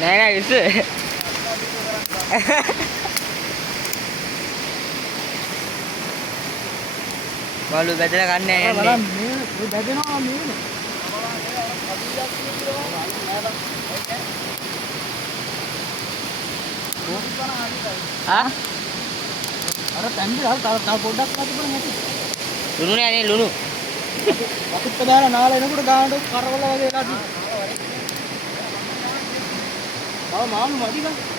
නෑ විස. බලු බෙදලා ගන්න නෑ බලන්න මේ බැදෙනවා මේ. ආ අර තැන්දි තව පොඩ්ඩක් අතපොළ නැති. ලුණු නෑ නේ ලුණු. වතුත් දාලා නාලා එනකොට ගානට කරවල වගේ වෙලා තියෙනවා. ආ මාළු මදි ගන්න.